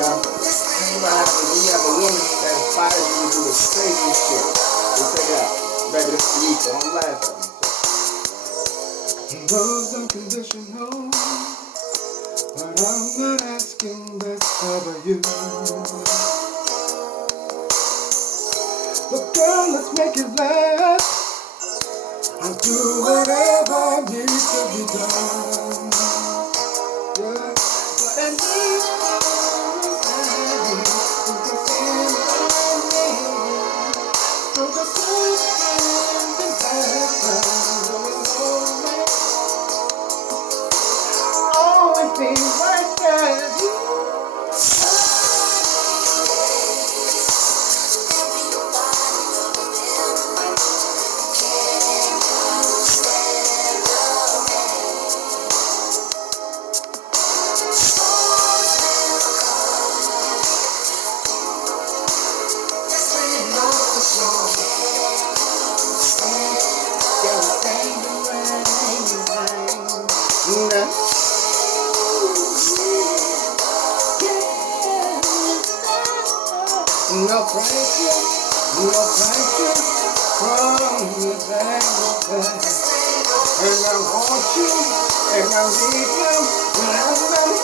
Yeah. Think about having when you have a woman that inspires you to do the craziest shit. So check it out. Baby, this is for you, so don't laugh at me. Love's unconditional, but I'm not asking this of you. But girl, let's make it last. I'll do whatever needs to be done. Yeah. But I need you to stand by me. So the sun and the background always be right there. No pressure from the back. And I want you, and I need you, and I love you.